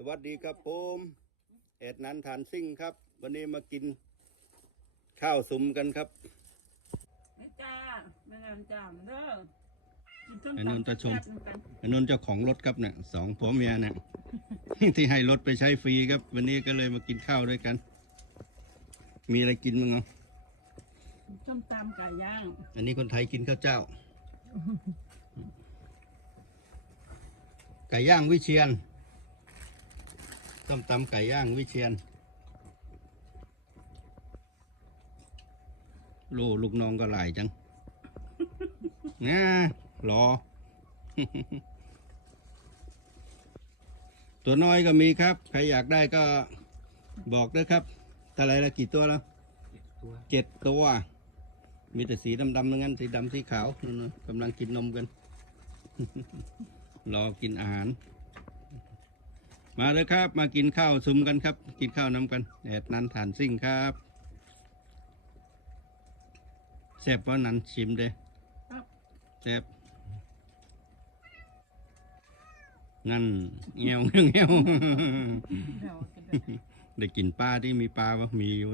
สวัสดีครับผมเอ็ดนันทานซิ่งครับ วันนี้มากิน ข้าวสุมกันครับไม่จ้าไม่นานจ้าเด้อกินส้มไอ้นุ่นตำตาชมแซ่บๆกันอันนนเจ้าของรถครับเนี่ยสองผัวเมียเนี่ยที่ให้รถไปใช้ฟรีครับ วันนี้ก็เลยมากินข้าวด้วยกัน มีอะไรกินมั้งเนาะส้มตำไก่ย่าง อันนี้คนไทยกินข้าวเจ้า ไก่ย่างวิเชียน ต้มตำไก่ย่างวิเชียนโลลูกน้องก็หลายจังนะรอ ตัวน้อยก็มีครับ ใครอยากได้ก็บอกด้วยครับเท่าไหรละกี่ตัวแล้วเจ็ดตัว มีแต่สีดำๆทั้งนั้นสีดำสีขาวนู่นนะกำลังกินนมกัน รอกินอาหาร มาเลยครับมากินข้าวซุมกันครับ กินข้าวน้ำกันแอดนันฐานซิ่งครับแซ่บว่านันชิมเด้ครับแซ่บนั่นเงี้ยวเงี้ยวเงี้ยวเดี๋ยวกินด้วยได้กินปลาที่มีปลาวะมีอยู่